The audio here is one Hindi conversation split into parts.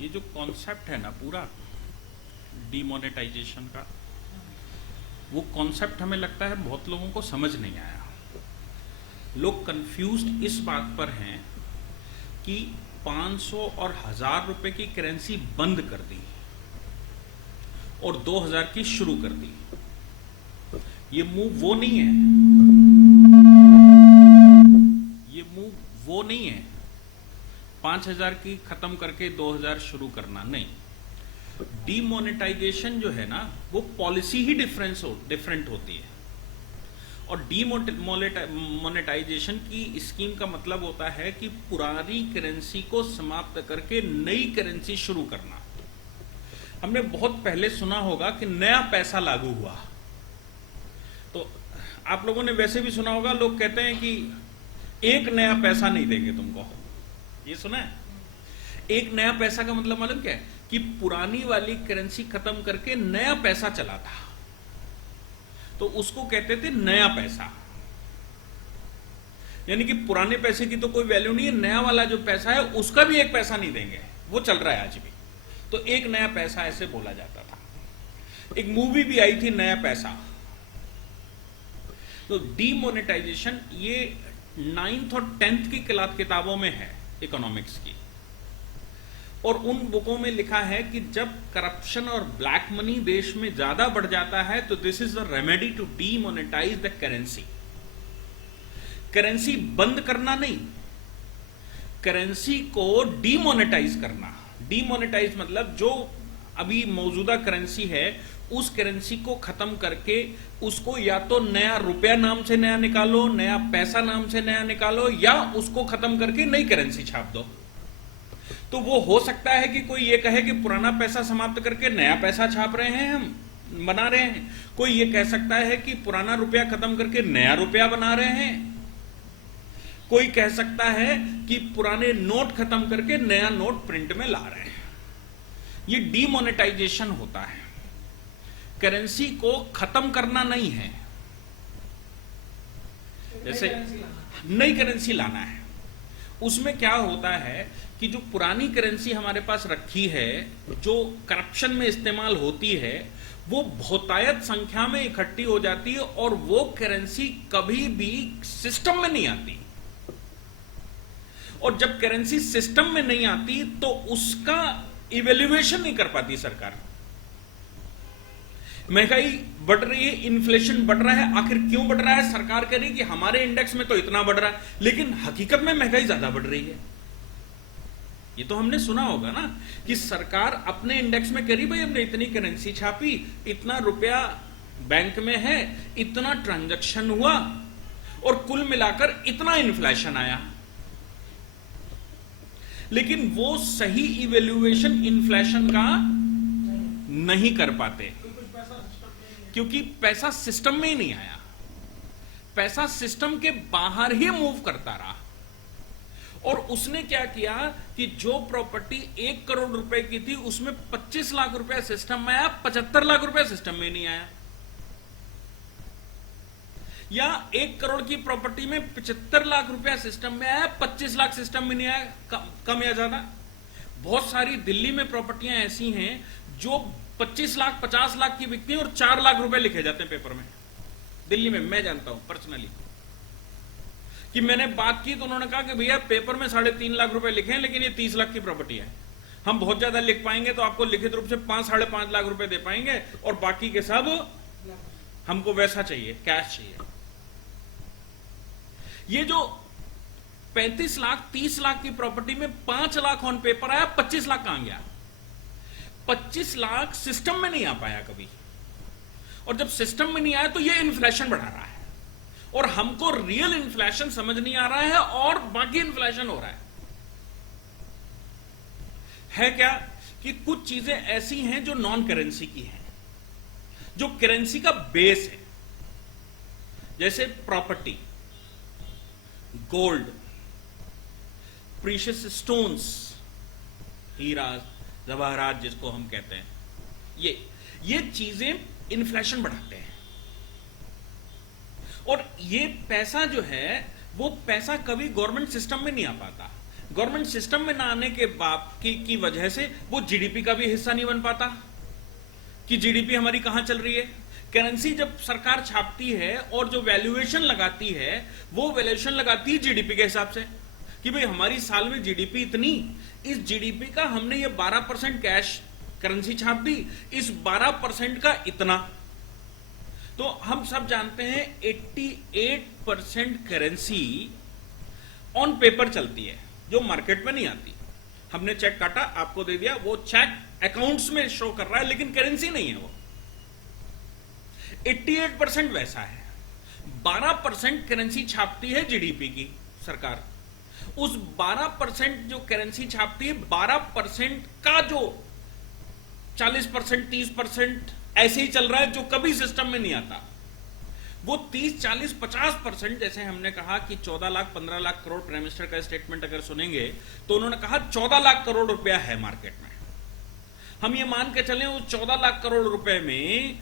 ये जो कॉन्सेप्ट है ना पूरा डीमोनेटाइजेशन का, वो कॉन्सेप्ट हमें लगता है बहुत लोगों को समझ नहीं आया। लोग कंफ्यूज्ड इस बात पर हैं कि 500 और 1000 रुपए की करेंसी बंद कर दी और 2000 की शुरू कर दी। ये मूव वो नहीं है, ये मूव वो नहीं है 5000 की खत्म करके 2000 शुरू करना, नहीं। डीमोनेटाइजेशन जो है ना, वो पॉलिसी ही डिफरेंट होती है। और डीमोनेटाइजेशन की स्कीम का मतलब होता है कि पुरानी करेंसी को समाप्त करके नई करेंसी शुरू करना। हमने बहुत पहले सुना होगा कि नया पैसा लागू हुआ, तो आप लोगों ने वैसे भी सुना होगा, लोग कहते हैं कि एक नया पैसा नहीं देंगे तुमको। ये सुना है? एक नया पैसा का मतलब मालूम क्या है? कि पुरानी वाली करेंसी खत्म करके नया पैसा चला था, तो उसको कहते थे नया पैसा। यानी कि पुराने पैसे की तो कोई वैल्यू नहीं है, नया वाला जो पैसा है उसका भी एक पैसा नहीं देंगे, वो चल रहा है आज भी। तो एक नया पैसा ऐसे बोला जाता था। एक मूवी भी आई थी नया पैसा। तो डीमोनेटाइजेशन ये 9th और 10th की किताबों में है इकोनॉमिक्स की, और उन बुकों में लिखा है कि जब करप्शन और ब्लैक मनी देश में ज्यादा बढ़ जाता है तो this is the remedy to demonetize the currency. Currency बंद करना नहीं, करेंसी को डीमोनेटाइज करना। डीमोनेटाइज मतलब जो अभी मौजूदा करेंसी है उस करेंसी को खत्म करके उसको या तो नया रुपया नाम से नया निकालो, नया पैसा नाम से नया निकालो, या उसको खत्म करके नई करेंसी छाप दो। तो वो हो सकता है कि कोई ये कहे कि पुराना पैसा समाप्त करके नया पैसा छाप रहे हैं, हम बना रहे हैं। कोई ये कह सकता है कि पुराना रुपया खत्म करके नया रुपया बना रहे हैं। कोई कह सकता है कि पुराने नोट खत्म करके नया नोट प्रिंट में ला रहे हैं। ये डीमोनेटाइजेशन होता है। करेंसी को खत्म करना नहीं है, जैसे नई करेंसी लाना है। उसमें क्या होता है कि जो पुरानी करेंसी हमारे पास रखी है, जो करप्शन में इस्तेमाल होती है, वो बहुतायत संख्या में इकट्ठी हो जाती है और वो करेंसी कभी भी सिस्टम में नहीं आती। और जब करेंसी सिस्टम में नहीं आती तो उसका इवेल्युएशन नहीं कर पाती सरकार। महंगाई बढ़ रही है, इन्फ्लेशन बढ़ रहा है, आखिर क्यों बढ़ रहा है? सरकार कह रही है कि हमारे इंडेक्स में तो इतना बढ़ रहा है, लेकिन हकीकत में महंगाई ज्यादा बढ़ रही है। ये तो हमने सुना होगा ना कि सरकार अपने इंडेक्स में कह रही भाई हमने इतनी करेंसी छापी, इतना रुपया बैंक में है, इतना ट्रांजैक्शन हुआ और कुल मिलाकर इतना इन्फ्लेशन आया। लेकिन वो सही इवेल्युएशन इन्फ्लेशन का नहीं कर पाते, क्योंकि पैसा सिस्टम में ही नहीं आया। पैसा सिस्टम के बाहर ही मूव करता रहा। और उसने क्या किया कि जो प्रॉपर्टी 1 करोड़ रुपए की थी उसमें 25 लाख रुपए सिस्टम में आया, 75 लाख रुपए सिस्टम में नहीं आया। या 1 करोड़ की प्रॉपर्टी में 75 लाख रुपया सिस्टम में आया, 25 लाख सिस्टम में नहीं आया। कम या ज्यादा? बहुत सारी दिल्ली में प्रॉपर्टियां ऐसी हैं जो 25 लाख 50 लाख की बिकती है और 4 लाख रुपए लिखे जाते हैं पेपर में। दिल्ली में मैं जानता हूं पर्सनली कि मैंने बात की तो उन्होंने कहा कि भैया पेपर में 3.5 लाख रुपए लिखे हैं, लेकिन ये 30 लाख की प्रॉपर्टी है। हम बहुत ज्यादा लिख पाएंगे तो आपको लिखित रूप से 5-5.5 लाख रुपए दे पाएंगे, और बाकी के सब हमको वैसा चाहिए, कैश चाहिए। ये जो 35 लाख 30 लाख की प्रॉपर्टी में 5 लाख ऑन पेपर आया, 25 लाख कहां गया? 25 लाख सिस्टम में नहीं आ पाया कभी। और जब सिस्टम में नहीं आया तो ये इन्फ्लेशन बढ़ा रहा है, और हमको रियल इन्फ्लेशन समझ नहीं आ रहा है और बाकी इन्फ्लेशन हो रहा है क्या? कि कुछ चीजें ऐसी हैं जो नॉन करेंसी की हैं, जो करेंसी का बेस है, जैसे प्रॉपर्टी, गोल्ड, प्रीशियस स्टोन्स, हीरा जवाहरात जिसको हम कहते हैं, ये चीजें इन्फ्लेशन बढ़ाते हैं। और ये पैसा जो है वो पैसा कभी गवर्नमेंट सिस्टम में नहीं आ पाता। गवर्नमेंट सिस्टम में ना आने के बाप की वजह से वो जीडीपी का भी हिस्सा नहीं बन पाता कि जीडीपी हमारी कहां चल रही है। करेंसी जब सरकार छापती है और जो वैल्यूएशन लगाती है वो वैल्यूएशन लगाती है जीडीपी के हिसाब से कि भाई हमारी साल में जीडीपी इतनी, इस जीडीपी का हमने ये 12% कैश करेंसी छाप दी, इस 12% का इतना। तो हम सब जानते हैं 88% करेंसी ऑन पेपर चलती है जो मार्केट में नहीं आती। हमने चेक काटा, आपको दे दिया, वो चेक अकाउंट्स में शो कर रहा है लेकिन करेंसी नहीं है वो। 88% वैसा है। 12% करेंसी छापती है जीडीपी की सरकार। उस 12% जो करेंसी छापती है, 12% का जो 40%, 30% ऐसे ही चल रहा है जो कभी सिस्टम में नहीं आता। वो 30, 40, 50% जैसे हमने कहा कि 14 लाख 15 लाख करोड़ प्राइम मिनिस्टर का स्टेटमेंट अगर सुनेंगे तो उन्होंने कहा 14 लाख करोड़ रुपया है मार्केट में। हम ये मान के चलें उस 14 लाख करोड़ रुपए में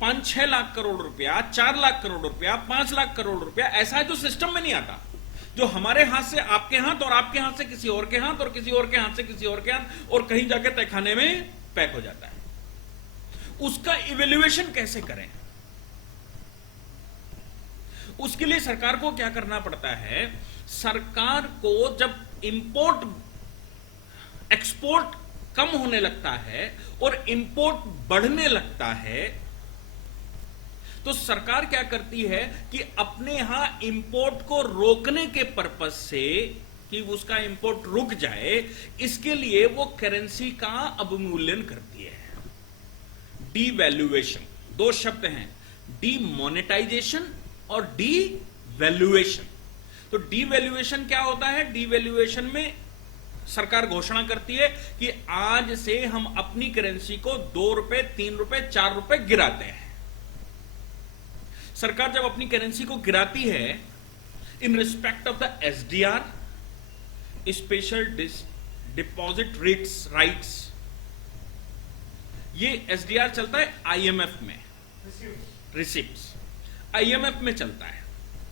5-6 लाख करोड़ रुपया, 4 लाख करोड़ रुपया, 5 लाख करोड़ रुपया ऐसा है जो सिस्टम में नहीं आता, जो हमारे हाथ से आपके हाथ और आपके हाथ से किसी और के हाथ और किसी और के हाथ से किसी और के हाथ और कहीं जाके तहखाने में पैक हो जाता है। उसका इवेल्युएशन कैसे करें? उसके लिए सरकार को क्या करना पड़ता है? सरकार को जब इंपोर्ट एक्सपोर्ट कम होने लगता है और इंपोर्ट बढ़ने लगता है तो सरकार क्या करती है कि अपने यहां इंपोर्ट को रोकने के पर्पस से कि उसका इंपोर्ट रुक जाए, इसके लिए वो करेंसी का अवमूल्यन करती है। डीवैल्यूएशन, दो शब्द हैं, डीमोनेटाइजेशन और डीवैल्यूएशन। तो डीवैल्यूएशन क्या होता है? डीवैल्यूएशन में सरकार घोषणा करती है कि आज से हम अपनी करेंसी को 2 रुपए, 3 रुपए, 4 रुपए गिराते हैं। सरकार जब अपनी करेंसी को गिराती है in respect of the SDR, special deposit rights, ये एसडीआर चलता है आईएमएफ में, रिसिप्ट्स आईएमएफ में चलता है,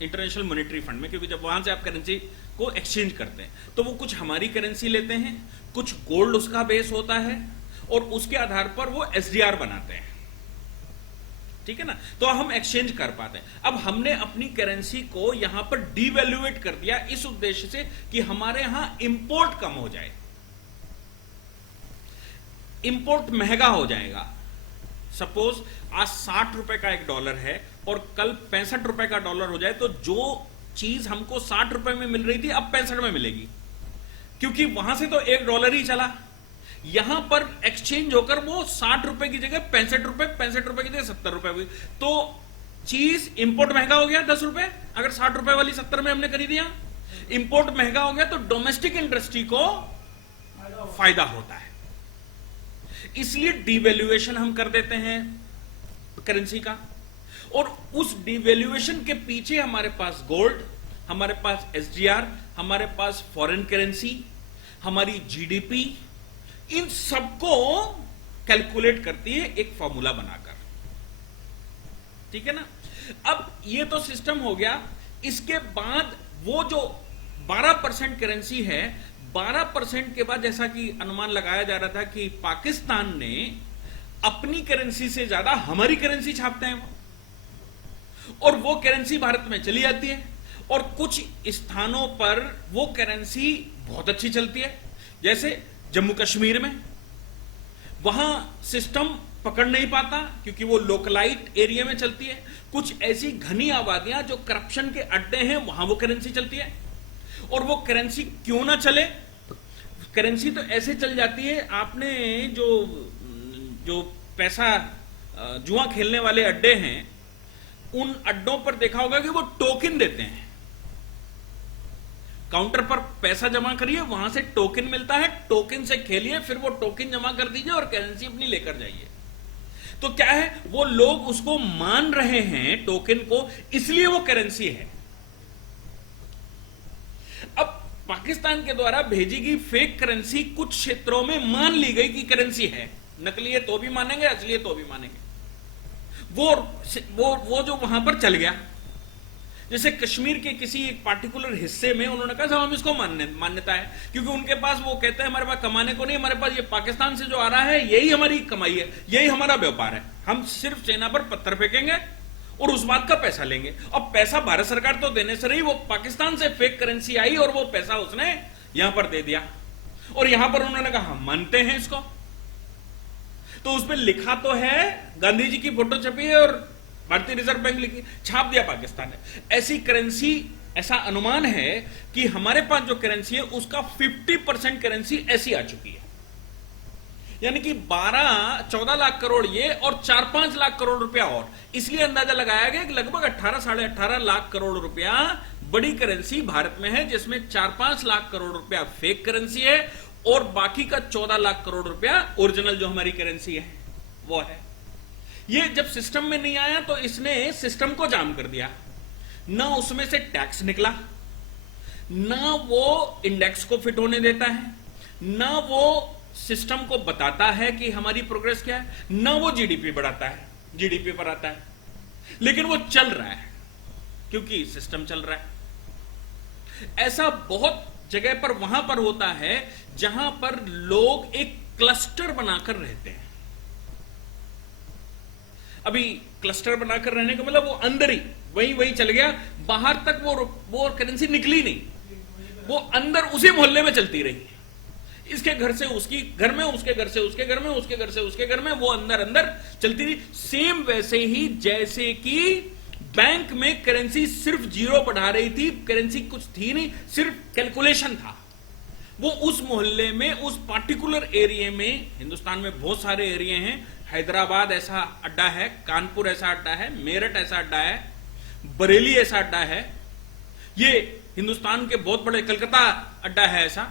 इंटरनेशनल मॉनेटरी फंड में, क्योंकि जब वहां से आप करेंसी को एक्सचेंज करते हैं तो वो कुछ हमारी करेंसी लेते हैं, कुछ गोल्ड उसका बेस होता है और उसके आधार पर वो एसडीआर बनाते हैं, ठीक है ना। तो हम एक्सचेंज कर पाते हैं। अब हमने अपनी करेंसी को यहां पर डिवैल्यूएट कर दिया इस उद्देश्य से कि हमारे यहां इंपोर्ट कम हो जाए, इंपोर्ट महंगा हो जाएगा। सपोज आज 60 रुपए का एक डॉलर है और कल 65 रुपए का डॉलर हो जाए तो जो चीज हमको 60 रुपए में मिल रही थी अब 65 में मिलेगी, क्योंकि वहां से तो $1 ही चला। यहां पर एक्सचेंज होकर वो 60 रुपए की जगह 65 रुपए, 65 रुपए की जगह 70 रुपए हुई, तो चीज इंपोर्ट महंगा हो गया 10 रुपए। अगर 60 रुपए वाली 70 में हमने खरीदी, इंपोर्ट महंगा हो गया तो डोमेस्टिक इंडस्ट्री को फायदा होता है। इसलिए डिवैल्यूएशन हम कर देते हैं करेंसी का, और उस डिवैल्यूएशन के पीछे हमारे पास गोल्ड, हमारे पास एसडीआर, हमारे पास फॉरेन करेंसी, हमारी जीडीपी, इन सबको कैलकुलेट करती है एक फॉर्मूला बनाकर, ठीक है ना। अब ये तो सिस्टम हो गया। इसके बाद वो जो 12% करेंसी है, 12% के बाद जैसा कि अनुमान लगाया जा रहा था कि पाकिस्तान ने अपनी करेंसी से ज्यादा हमारी करेंसी छापते हैं और वो करेंसी भारत में चली जाती है, और कुछ स्थानों पर वो करेंसी बहुत अच्छी चलती है। जैसे जम्मू कश्मीर में, वहां सिस्टम पकड़ नहीं पाता क्योंकि वो लोकलाइट एरिया में चलती है। कुछ ऐसी घनी आबादियां जो करप्शन के अड्डे हैं, वहां वो करेंसी चलती है। और वो करेंसी क्यों ना चले? करेंसी तो ऐसे चल जाती है, आपने जो पैसा जुआ खेलने वाले अड्डे हैं उन अड्डों पर देखा होगा कि वो टोकन देते हैं। काउंटर पर पैसा जमा करिए, वहां से टोकन मिलता है, टोकन से खेलिए, फिर वो टोकन जमा कर दीजिए और करेंसी अपनी लेकर जाइए। तो क्या है, वो लोग उसको मान रहे हैं टोकन को, इसलिए वो करेंसी है। अब पाकिस्तान के द्वारा भेजी गई फेक करेंसी कुछ क्षेत्रों में मान ली गई कि करेंसी है, नकली है तो भी मानेंगे, असली है तो भी मानेंगे। वो जो वहां पर चल गया, जैसे कश्मीर के किसी एक पार्टिकुलर हिस्से में उन्होंने कहा साहब हम इसको मान्यता है, क्योंकि उनके पास वो कहते हैं हमारे पास कमाने को नहीं, हमारे पास ये पाकिस्तान से जो आ रहा है यही हमारी कमाई है, यही हमारा व्यापार है, हम सिर्फ सेना पर पत्थर फेंकेंगे और उस बात का पैसा लेंगे। अब पैसा भारत सरकार तो देने से रही, वो पाकिस्तान से फेक करेंसी आई और वो पैसा उसने यहां पर दे दिया, और यहां पर उन्होंने कहा हम मानते हैं इसको। तो उसमें लिखा तो है, गांधी जी की फोटो छपी है और भारतीय रिजर्व बैंक लिखी, छाप दिया पाकिस्तान है। ऐसी करेंसी, ऐसा अनुमान है कि हमारे पास जो करेंसी है उसका 50% करेंसी ऐसी आ चुकी है, यानी कि 12-14 लाख करोड़ ये और 4-5 लाख करोड़ रुपया और, इसलिए अंदाजा लगाया गया कि लगभग 18-18.5 लाख करोड़ रुपया बड़ी करेंसी भारत में है, जिसमें 4-5 लाख करोड़ रुपया फेक करेंसी है और बाकी का 14 लाख करोड़ रुपया ओरिजिनल जो हमारी करेंसी है वो है। ये जब सिस्टम में नहीं आया तो इसने सिस्टम को जाम कर दिया, ना उसमें से टैक्स निकला, ना वो इंडेक्स को फिट होने देता है, ना वो सिस्टम को बताता है कि हमारी प्रोग्रेस क्या है, ना वो जीडीपी बढ़ाता है, जीडीपी पर आता है, लेकिन वो चल रहा है क्योंकि सिस्टम चल रहा है। ऐसा बहुत जगह पर वहां पर होता है जहां पर लोग एक क्लस्टर बनाकर रहते हैं। अभी क्लस्टर बनाकर रहने का मतलब वो अंदर ही वही चल गया, बाहर तक वो करेंसी निकली नहीं, वो अंदर उसी मोहल्ले में चलती रही, इसके घर से उसकी घर में, उसके घर से उसके घर में, उसके घर से उसके घर में, वो अंदर अंदर चलती रही। सेम वैसे ही जैसे कि बैंक में करेंसी सिर्फ जीरो बढ़ा रही थी, करेंसी कुछ थी नहीं, सिर्फ कैलकुलेशन था। वो उस मोहल्ले में, उस पार्टिकुलर एरिया में, हिंदुस्तान में बहुत सारे एरिया हैं, हैदराबाद ऐसा अड्डा है, कानपुर ऐसा अड्डा है, मेरठ ऐसा अड्डा है, बरेली ऐसा अड्डा है, ये हिंदुस्तान के बहुत बड़े, कलकत्ता अड्डा है ऐसा,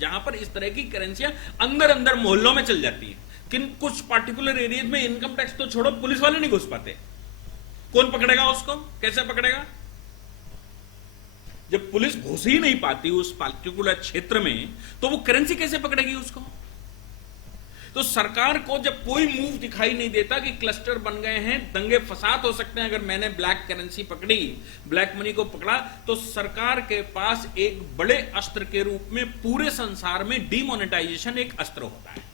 जहां पर इस तरह की करेंसियां अंदर अंदर मोहल्लों में चल जाती हैं। किन कुछ पार्टिकुलर एरिया में इनकम टैक्स तो छोड़ो, पुलिस वाले नहीं घुस पाते, कौन पकड़ेगा उसको, कैसे पकड़ेगा? जब पुलिस घुस ही नहीं पाती उस पार्टिकुलर क्षेत्र में, तो वो करेंसी कैसे पकड़ेगी उसको? तो सरकार को जब कोई मूव दिखाई नहीं देता कि क्लस्टर बन गए हैं, दंगे फसाद हो सकते हैं, अगर मैंने ब्लैक करेंसी पकड़ी, ब्लैक मनी को पकड़ा, तो सरकार के पास एक बड़े अस्त्र के रूप में पूरे संसार में डीमोनेटाइजेशन एक अस्त्र होता है।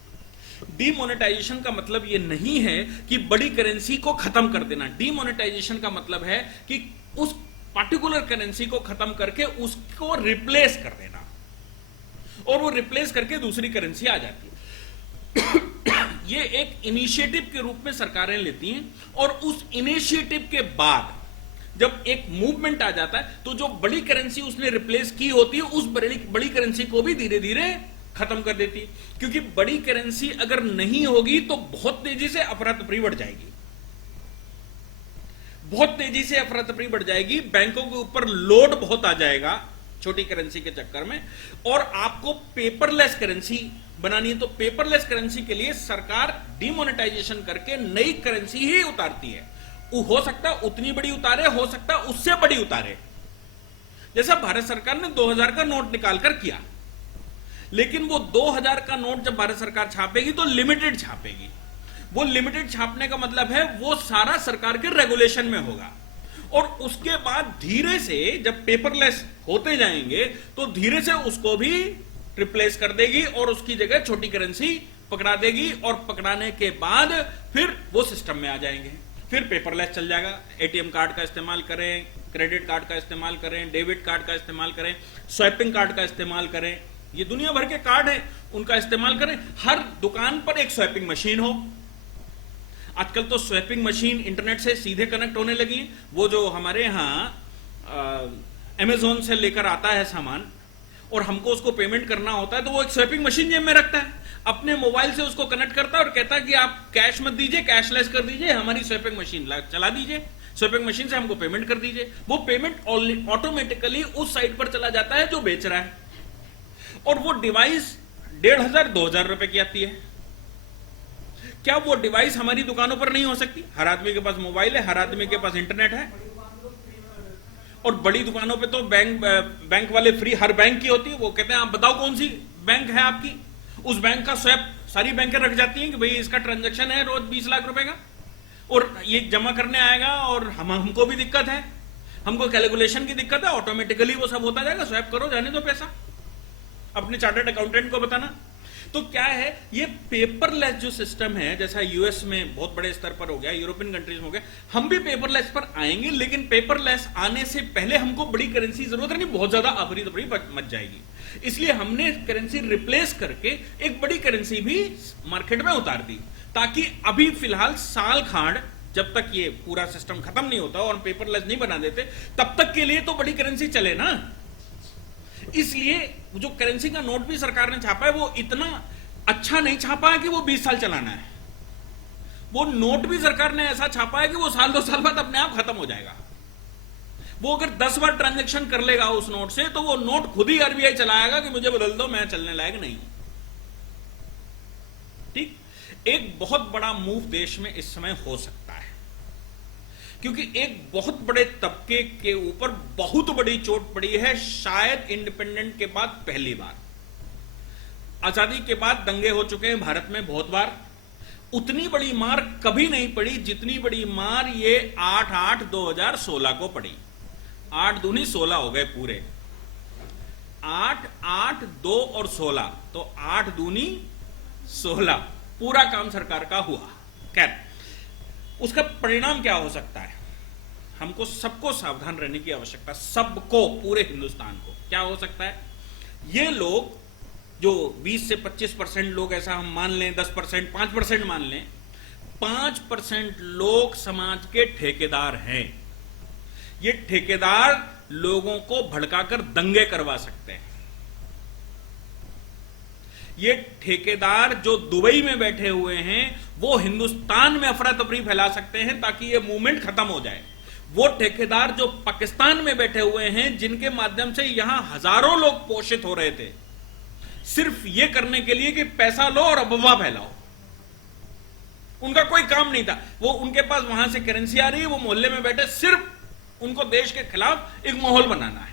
डीमोनेटाइजेशन का मतलब यह नहीं है कि बड़ी करेंसी को खत्म कर देना, डीमोनेटाइजेशन का मतलब है कि उस पार्टिकुलर करेंसी को खत्म करके उसको रिप्लेस कर देना, और वो रिप्लेस करके दूसरी करेंसी आ जाती है। ये एक इनिशिएटिव के रूप में सरकारें लेती हैं, और उस इनिशिएटिव के बाद जब एक मूवमेंट आ जाता है, तो जो बड़ी करेंसी उसने रिप्लेस की होती है, उस बड़ी करेंसी को भी धीरे धीरे खत्म कर देती है। क्योंकि बड़ी करेंसी अगर नहीं होगी तो बहुत तेजी से अफरा तफरी बढ़ जाएगी, बहुत तेजी से अफरा तफरी बढ़ जाएगी, बैंकों के ऊपर लोड बहुत आ जाएगा छोटी करेंसी के चक्कर में, और आपको पेपरलेस करेंसी बनानी है। तो पेपरलेस करेंसी के लिए सरकार डीमोनेटाइजेशन करके नई करेंसी ही उतारती है। हो सकता है उतनी बड़ी उतारे, हो सकता है उससे बड़ी उतारे, जैसा भारत सरकार ने 2000 का नोट निकालकर किया। लेकिन वो 2000 का नोट जब भारत सरकार छापेगी तो लिमिटेड छापेगी। वो लिमिटेड छापने का मतलब है वो सारा सरकार के रेगुलेशन में होगा, और उसके बाद धीरे से जब पेपरलेस होते जाएंगे तो धीरे से उसको भी रिप्लेस कर देगी और उसकी जगह छोटी करेंसी पकड़ा देगी, और पकड़ाने के बाद फिर वो सिस्टम में आ जाएंगे, फिर पेपरलेस चल जाएगा। एटीएम कार्ड का इस्तेमाल करें, क्रेडिट कार्ड का इस्तेमाल करें, डेबिट कार्ड का इस्तेमाल करें, स्वाइपिंग कार्ड का इस्तेमाल करें, ये दुनिया भर के कार्ड हैं उनका इस्तेमाल करें। हर दुकान पर एक स्वाइपिंग मशीन हो। आजकल तो स्वाइपिंग मशीन इंटरनेट से सीधे कनेक्ट होने लगी है। वो जो हमारे यहाँ अमेजोन से लेकर आता है सामान और हमको उसको पेमेंट करना होता है, तो वो एक स्वाइपिंग मशीन जेब में रखता है, अपने मोबाइल से उसको कनेक्ट करता है और कहता है कि आप कैश मत दीजिए, कैशलेस कर दीजिए, हमारी स्वाइपिंग मशीन चला दीजिए, स्वाइपिंग मशीन से हमको पेमेंट कर दीजिए। वो पेमेंट ऑटोमेटिकली उस साइट पर चला जाता है जो बेच रहा है, और वो डिवाइस 1500-2000 रुपए की आती है। क्या वो डिवाइस हमारी दुकानों पर नहीं हो सकती? हर आदमी के पास मोबाइल है, हर आदमी के पास इंटरनेट है, और बड़ी दुकानों पे तो बैंक वाले फ्री हर बैंक की होती है। वो कहते हैं आप बताओ कौन सी बैंक है आपकी, उस बैंक का स्वैप सारी बैंकें रख जाती हैं कि भाई इसका ट्रांजैक्शन है रोज 20 लाख रुपए का, और ये जमा करने आएगा और हमको भी दिक्कत है। हमको कैलकुलेशन की दिक्कत है, ऑटोमेटिकली वो सब होता जाएगा, स्वैप करो, जाने दो पैसा, अपने चार्टर्ड अकाउंटेंट को बताना। तो क्या है, ये पेपरलेस जो सिस्टम है, जैसा यूएस में बहुत बड़े स्तर पर हो गया, यूरोपियन कंट्रीज में हो गया, हम भी पेपरलेस पर आएंगे, लेकिन पेपरलेस आने से पहले हमको बड़ी करेंसी जरूरत नहीं, बहुत ज्यादा अफरी तफरी मच जाएगी। इसलिए हमने करेंसी रिप्लेस करके एक बड़ी करेंसी भी मार्केट में उतार दी, ताकि अभी फिलहाल साल खांड, जब तक ये पूरा सिस्टम खत्म नहीं होता और पेपरलेस नहीं बना देते, तब तक के लिए तो बड़ी करेंसी चले ना। इसलिए जो करेंसी का नोट भी सरकार ने छापा है, वो इतना अच्छा नहीं छापा है कि वो 20 साल चलाना है। वो नोट भी सरकार ने ऐसा छापा है कि वो साल 2 साल बाद अपने आप खत्म हो जाएगा। वो अगर 10 बार ट्रांजैक्शन कर लेगा उस नोट से, तो वो नोट खुद ही आरबीआई चलाएगा कि मुझे बदल दो, मैं चलने लायक नहीं हूं। ठीक, एक बहुत बड़ा मूव देश में इस समय हो सकता है, क्योंकि एक बहुत बड़े तबके के ऊपर बहुत बड़ी चोट पड़ी है, शायद इंडिपेंडेंट के बाद पहली बार। आजादी के बाद दंगे हो चुके हैं भारत में बहुत बार, उतनी बड़ी मार कभी नहीं पड़ी जितनी बड़ी मार ये 8/8/2016 को पड़ी। 8 दूनी 16 हो गए पूरे, 8, 8, 2 और 16, तो 8 दूनी 16, पूरा काम सरकार का हुआ। खैर, उसका परिणाम क्या हो सकता है, हमको सबको सावधान रहने की आवश्यकता, सबको, पूरे हिंदुस्तान को। क्या हो सकता है, ये लोग जो 20 से 25% लोग, ऐसा हम मान लें, 10%, 5% मान लें, 5% लोग समाज के ठेकेदार हैं। ये ठेकेदार लोगों को भड़काकर दंगे करवा सकते हैं। ये ठेकेदार जो दुबई में बैठे हुए हैं, वो हिंदुस्तान में अफरा तफरी फैला सकते हैं ताकि ये मूवमेंट खत्म हो जाए। वो ठेकेदार जो पाकिस्तान में बैठे हुए हैं, जिनके माध्यम से यहां हजारों लोग पोषित हो रहे थे, सिर्फ ये करने के लिए कि पैसा लो और अफवाह फैलाओ, उनका कोई काम नहीं था। वो, उनके पास वहां से करेंसी आ रही है, वो मोहल्ले में बैठे, सिर्फ उनको देश के खिलाफ एक माहौल बनाना है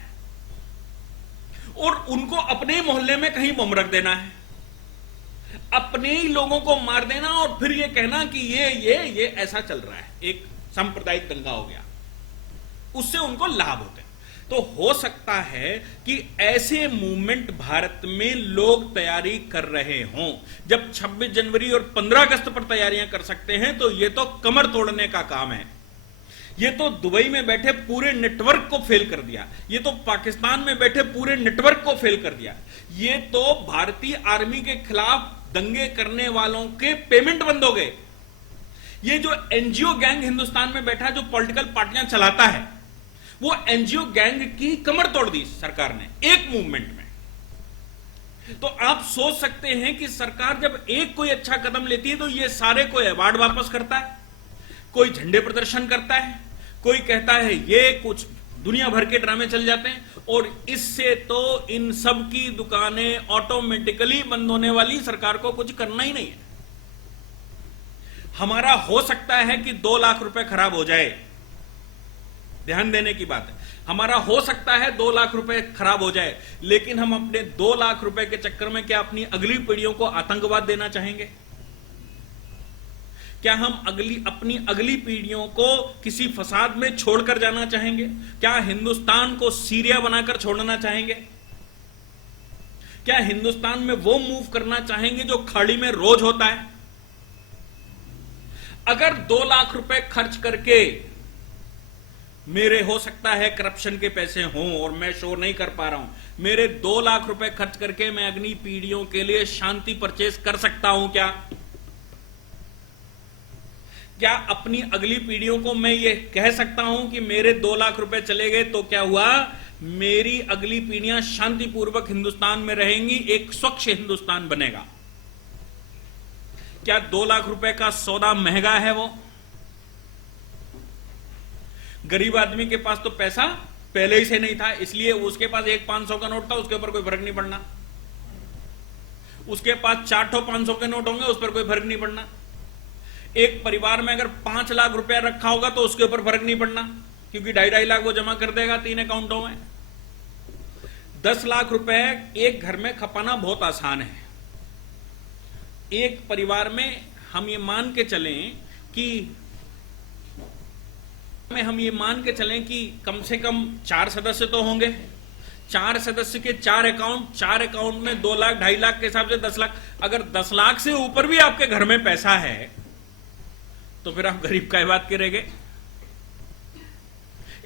और उनको अपने ही मोहल्ले में कहीं बम रख देना है, अपने ही लोगों को मार देना और फिर ये कहना कि ये ऐसा चल रहा है, एक सांप्रदायिक दंगा हो गया, उससे उनको लाभ होते हैं। तो हो सकता है कि ऐसे मूवमेंट भारत में लोग तैयारी कर रहे हों। जब 26 जनवरी और 15 अगस्त पर तैयारियां कर सकते हैं, तो ये तो कमर तोड़ने का काम है। ये तो दुबई में बैठे पूरे नेटवर्क को फेल कर दिया, ये तो पाकिस्तान में बैठे पूरे नेटवर्क को फेल कर दिया, ये तो भारतीय आर्मी के खिलाफ दंगे करने वालों के पेमेंट बंद हो गए। ये जो एनजीओ गैंग हिंदुस्तान में बैठा, जो पॉलिटिकल पार्टियां चलाता है, वो एनजीओ गैंग की कमर तोड़ दी सरकार ने एक मूवमेंट में। तो आप सोच सकते हैं कि सरकार जब एक कोई अच्छा कदम लेती है, तो ये सारे कोई अवार्ड वापस करता है, कोई झंडे प्रदर्शन करता है, कोई कहता है ये कुछ दुनिया भर के ड्रामे चल जाते हैं, और इससे तो इन सब की दुकानें ऑटोमेटिकली बंद होने वाली, सरकार को कुछ करना ही नहीं है। हमारा हो सकता है कि 2 लाख रुपए खराब हो जाए, ध्यान देने की बात है, हमारा हो सकता है 2 लाख रुपए खराब हो जाए, लेकिन हम अपने 2 लाख रुपए के चक्कर में क्या अपनी अगली पीढ़ियों को आतंकवाद देना चाहेंगे? क्या हम अपनी अगली पीढ़ियों को किसी फसाद में छोड़कर जाना चाहेंगे? क्या हिंदुस्तान को सीरिया बनाकर छोड़ना चाहेंगे? क्या हिंदुस्तान में वो मूव करना चाहेंगे जो खाड़ी में रोज होता है? अगर 2 लाख रुपए खर्च करके, मेरे हो सकता है करप्शन के पैसे हों और मैं शो नहीं कर पा रहा हूं, मेरे 2 लाख रुपए खर्च करके मैं अगली पीढ़ियों के लिए शांति परचेज कर सकता हूं क्या? क्या अपनी अगली पीढ़ियों को मैं ये कह सकता हूं कि मेरे 2 लाख रुपए चले गए तो क्या हुआ, मेरी अगली पीढ़ियां शांतिपूर्वक हिंदुस्तान में रहेंगी, एक स्वच्छ हिंदुस्तान बनेगा? क्या 2 लाख रुपए का सौदा महंगा है? वो गरीब आदमी के पास तो पैसा पहले ही से नहीं था, इसलिए उसके पास एक 500 का नोट था, उसके ऊपर कोई फर्क नहीं पड़ना। उसके पास 4 500 के नोट होंगे, उस पर कोई फर्क नहीं पड़ना। एक परिवार में अगर 5 लाख रुपया रखा होगा तो उसके ऊपर फर्क नहीं पड़ना, क्योंकि 2.5 लाख वो जमा कर देगा 3 अकाउंटों में। 10 लाख रुपए एक घर में खपाना बहुत आसान है। एक परिवार में हम ये मान के चलें कि में हम ये मान के चलें कि कम से कम 4 सदस्य तो होंगे, 4 सदस्य के 4 अकाउंट में 2 लाख 2.5 लाख के हिसाब से 10 लाख। अगर 10 लाख से ऊपर भी आपके घर में पैसा है तो फिर आप गरीब काय बात करेंगे।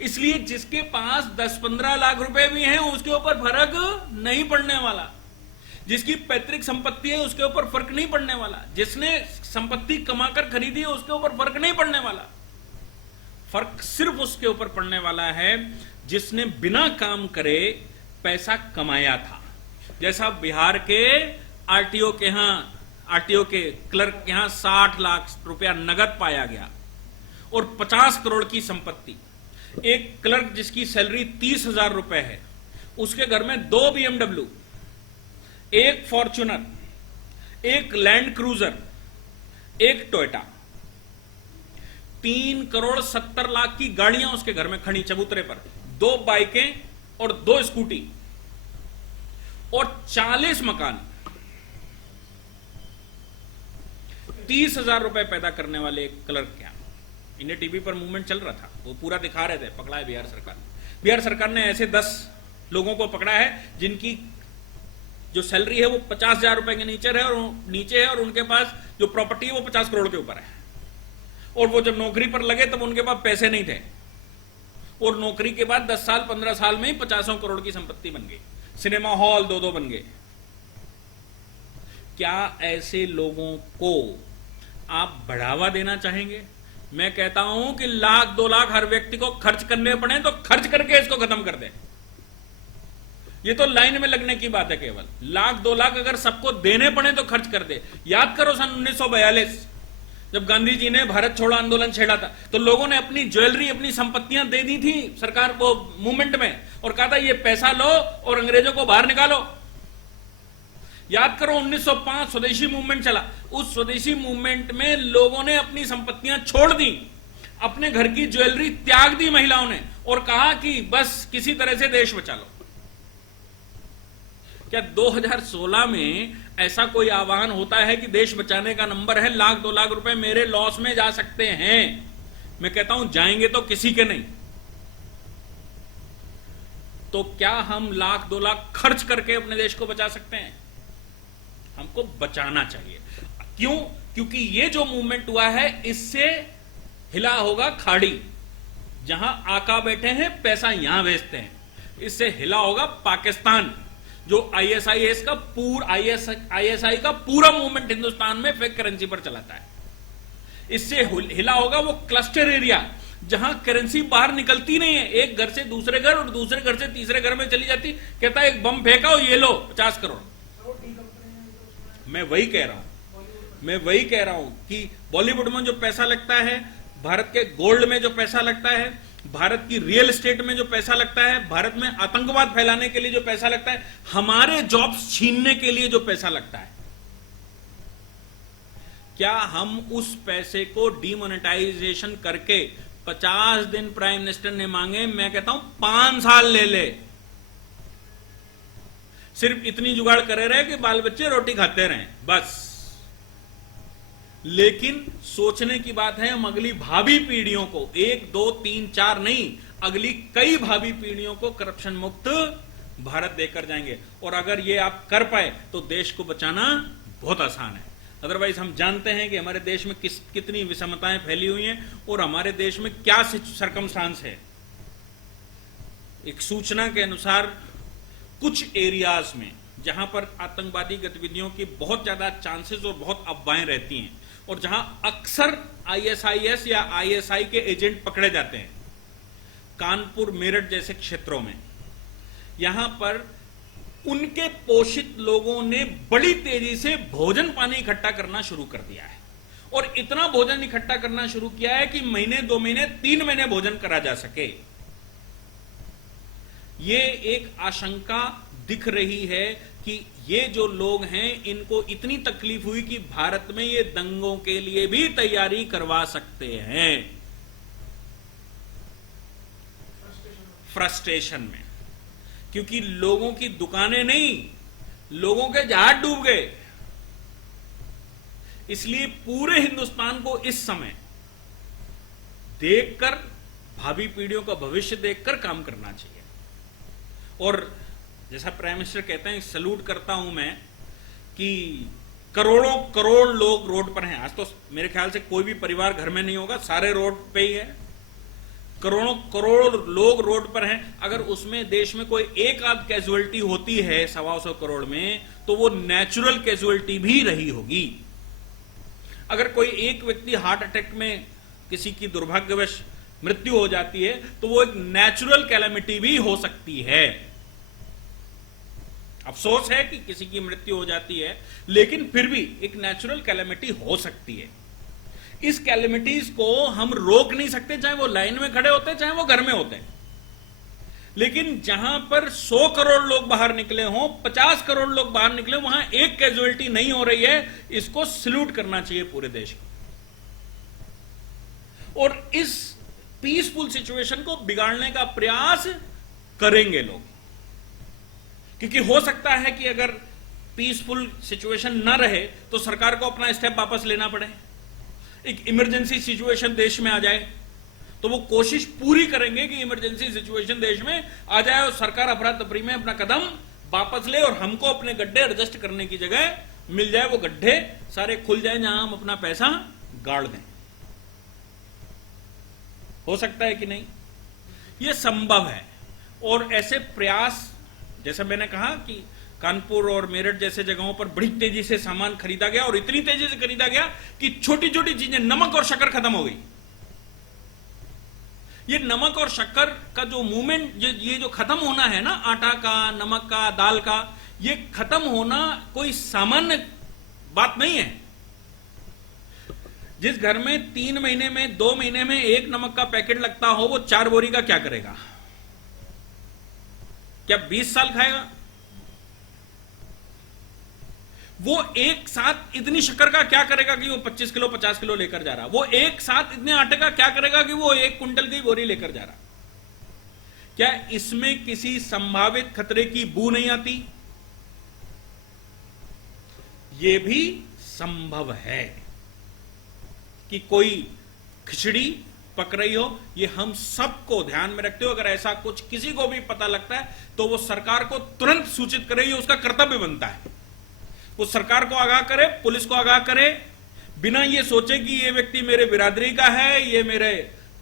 इसलिए जिसके पास 10-15 लाख रुपए भी हैं उसके ऊपर फर्क नहीं पड़ने वाला, जिसकी पैतृक संपत्ति है उसके ऊपर फर्क नहीं पड़ने वाला, जिसने संपत्ति कमाकर खरीदी है उसके ऊपर फर्क नहीं पड़ने वाला। फर्क सिर्फ उसके ऊपर पड़ने वाला है जिसने बिना काम करे पैसा कमाया था। जैसा बिहार के आरटीओ के क्लर्क के यहां 60 लाख रुपया नगद पाया गया और 50 करोड़ की संपत्ति। एक क्लर्क जिसकी सैलरी 30,000 रुपए है, उसके घर में 2 BMW, 1 Fortuner, 1 land cruiser, 1 Toyota, 3 crore 70 lakh की गाड़ियां उसके घर में खड़ी चबूतरे पर, 2 बाइकें और 2 स्कूटी और 40 मकान। 30,000 रुपए पैदा करने वाले एक क्लर्क क्या, इन्हें टीवी पर मूवमेंट चल रहा था, वो पूरा दिखा रहे थे, पकड़ा है बिहार सरकार। बिहार सरकार ने ऐसे 10 लोगों को पकड़ा है जिनकी जो सैलरी है वो 50,000 रुपए के नीचे है और उनके पास जो प्रॉपर्टी है वो 50 करोड़ के ऊपर है। और वो जब नौकरी पर लगे तब उनके पास पैसे नहीं थे और नौकरी के बाद 10 साल 15 साल में ही 50 करोड़ की संपत्ति बन गई, सिनेमा हॉल 2-2 बन गए। क्या ऐसे लोगों को आप बढ़ावा देना चाहेंगे? मैं कहता हूं कि 1 लाख 2 लाख हर व्यक्ति को खर्च करने पड़े तो खर्च करके इसको खत्म कर दे। ये तो लाइन में लगने की बात है केवल। 1 लाख 2 लाख अगर सबको देने पड़े तो खर्च कर दे। याद करो सन 1942 जब गांधी जी ने भारत छोड़ो आंदोलन छेड़ा था तो लोगों ने अपनी ज्वेलरी, अपनी संपत्तियां दे दी थी सरकार को मूवमेंट में और कहा था ये पैसा लो और अंग्रेजों को बाहर निकालो। याद करो 1905 स्वदेशी मूवमेंट चला, उस स्वदेशी मूवमेंट में लोगों ने अपनी संपत्तियां छोड़ दी, अपने घर की ज्वेलरी त्याग दी महिलाओं ने और कहा कि बस किसी तरह से देश बचा लो। क्या 2016 में ऐसा कोई आह्वान होता है कि देश बचाने का नंबर है 1 लाख 2 लाख रुपए मेरे लॉस में जा सकते हैं? मैं कहता हूं जाएंगे तो किसी के नहीं। तो क्या हम 1 लाख 2 लाख खर्च करके अपने देश को बचा सकते हैं? हमको बचाना चाहिए। क्यों? क्योंकि ये जो मूवमेंट हुआ है इससे हिला होगा खाड़ी, जहां आका बैठे हैं पैसा यहां भेजते हैं, इससे हिला होगा पाकिस्तान जो आईएसआई का पूरा मूवमेंट हिंदुस्तान में फेक करेंसी पर चलाता है। इससे हिला होगा वो क्लस्टर एरिया जहां करेंसी बाहर निकलती नहीं है, एक घर से दूसरे घर और दूसरे घर से तीसरे घर में चली जाती, कहता है एक बम फेंका हो ये लो 50 करोड़। मैं वही कह रहा हूं कि बॉलीवुड में जो पैसा लगता है, भारत के गोल्ड में जो पैसा लगता है, भारत की रियल एस्टेट में जो पैसा लगता है, भारत में आतंकवाद फैलाने के लिए जो पैसा लगता है, हमारे जॉब्स छीनने के लिए जो पैसा लगता है, क्या हम उस पैसे को डीमोनेटाइजेशन करके 50 दिन प्राइम मिनिस्टर ने मांगे, मैं कहता हूं 5 साल ले ले, सिर्फ इतनी जुगाड़ करे रहे कि बाल बच्चे रोटी खाते रहें बस। लेकिन सोचने की बात है, हम अगली भावी पीढ़ियों को 1 2 3 4 नहीं, अगली कई भावी पीढ़ियों को करप्शन मुक्त भारत देकर जाएंगे। और अगर ये आप कर पाए तो देश को बचाना बहुत आसान है। अदरवाइज हम जानते हैं कि हमारे देश में कितनी विषमताएं फैली हुई हैं और हमारे देश में क्या सरकमस्टांस है। एक सूचना के अनुसार कुछ एरियाज में जहां पर आतंकवादी गतिविधियों की बहुत ज्यादा चांसेस और बहुत अफवाहें रहती हैं और जहां अक्सर आईएसआईएस या आईएसआई के एजेंट पकड़े जाते हैं, कानपुर मेरठ जैसे क्षेत्रों में, यहां पर उनके पोषित लोगों ने बड़ी तेजी से भोजन पानी इकट्ठा करना शुरू कर दिया है और इतना भोजन इकट्ठा करना शुरू किया है कि महीने 2 महीने 3 महीने भोजन करा जा सके। ये एक आशंका दिख रही है कि ये जो लोग हैं इनको इतनी तकलीफ हुई कि भारत में ये दंगों के लिए भी तैयारी करवा सकते हैं, फ्रस्ट्रेशन में, क्योंकि लोगों की दुकानें नहीं, लोगों के जहाज डूब गए। इसलिए पूरे हिंदुस्तान को इस समय देखकर भावी पीढ़ियों का भविष्य देखकर काम करना चाहिए। और जैसा प्राइम मिनिस्टर कहते हैं, सैल्यूट करता हूं मैं कि करोड़ों करोड़ लोग रोड पर हैं। आज तो मेरे ख्याल से कोई भी परिवार घर में नहीं होगा, सारे रोड पे ही है। करोड़ों करोड़ लोग रोड पर हैं। अगर उसमें देश में कोई एक आध कैजुअलिटी होती है 125 करोड़ में, तो वो नेचुरल कैजुअलिटी भी रही होगी। अगर कोई एक व्यक्ति हार्ट अटैक में किसी की दुर्भाग्यवश मृत्यु हो जाती है, तो वो एक नेचुरल कैलेमिटी भी हो सकती है। अफसोस है कि किसी की मृत्यु हो जाती है, लेकिन फिर भी एक नेचुरल कैलेमिटी हो सकती है। इस कैलेमिटीज को हम रोक नहीं सकते, चाहे वो लाइन में खड़े होते हैं, चाहे वो घर में होते हैं। लेकिन जहां पर 100 करोड़ लोग बाहर निकले हों, 50 करोड़ लोग बाहर निकले, वहां एक कैजुअलिटी नहीं हो रही है, इसको सल्यूट करना चाहिए पूरे देश को। और इस पीसफुल सिचुएशन को बिगाड़ने का प्रयास करेंगे लोग, क्योंकि हो सकता है कि अगर पीसफुल सिचुएशन न रहे तो सरकार को अपना स्टेप वापस लेना पड़े, एक इमरजेंसी सिचुएशन देश में आ जाए, तो वो कोशिश पूरी करेंगे कि इमरजेंसी सिचुएशन देश में आ जाए और सरकार अफरा तफरी में अपना कदम वापस ले और हमको अपने गड्ढे एडजस्ट करने की जगह मिल जाए, वो गड्ढे सारे खुल जाए जहां हम अपना पैसा गाड़ दें। हो सकता है कि नहीं? यह संभव है। और ऐसे प्रयास, जैसा मैंने कहा कि कानपुर और मेरठ जैसे जगहों पर बड़ी तेजी से सामान खरीदा गया, और इतनी तेजी से खरीदा गया कि छोटी छोटी चीजें, नमक और शक्कर खत्म हो गई। ये नमक और शक्कर का जो मूवमेंट, ये जो खत्म होना है ना, आटा का, नमक का, दाल का, ये खत्म होना कोई सामान्य बात नहीं है। जिस घर में 3 महीने में, 2 महीने में एक नमक का पैकेट लगता हो, वो 4 बोरी का क्या करेगा? क्या 20 साल खाएगा? वो एक साथ इतनी शक्कर का क्या करेगा कि वो 25 किलो 50 किलो लेकर जा रहा? वो एक साथ इतने आटे का क्या करेगा कि वो 1 कुंटल की बोरी लेकर जा रहा? क्या इसमें किसी संभावित खतरे की बू नहीं आती? यह भी संभव है कि कोई खिचड़ी पक रही हो। ये हम सबको ध्यान में रखते हो, अगर ऐसा कुछ किसी को भी पता लगता है तो वो सरकार को तुरंत सूचित करे, ये उसका कर्तव्य बनता है। वो सरकार को आगाह करे, पुलिस को आगाह करे, बिना ये सोचे कि ये व्यक्ति मेरे बिरादरी का है, ये मेरे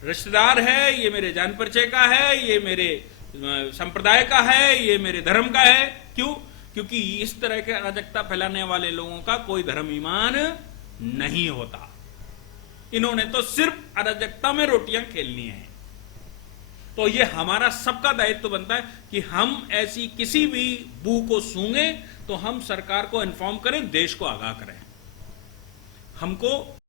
रिश्तेदार है, ये मेरे जान परिचय का है, ये मेरे संप्रदाय का है, ये मेरे धर्म का है। क्यों? क्योंकि इस तरह के अराजकता फैलाने वाले लोगों का कोई धर्म ईमान नहीं होता। इन्होंने तो सिर्फ अराजकता में रोटियां खेलनी है। तो ये हमारा सबका दायित्व बनता है कि हम ऐसी किसी भी बू को सूंघे तो हम सरकार को इन्फॉर्म करें, देश को आगाह करें। हमको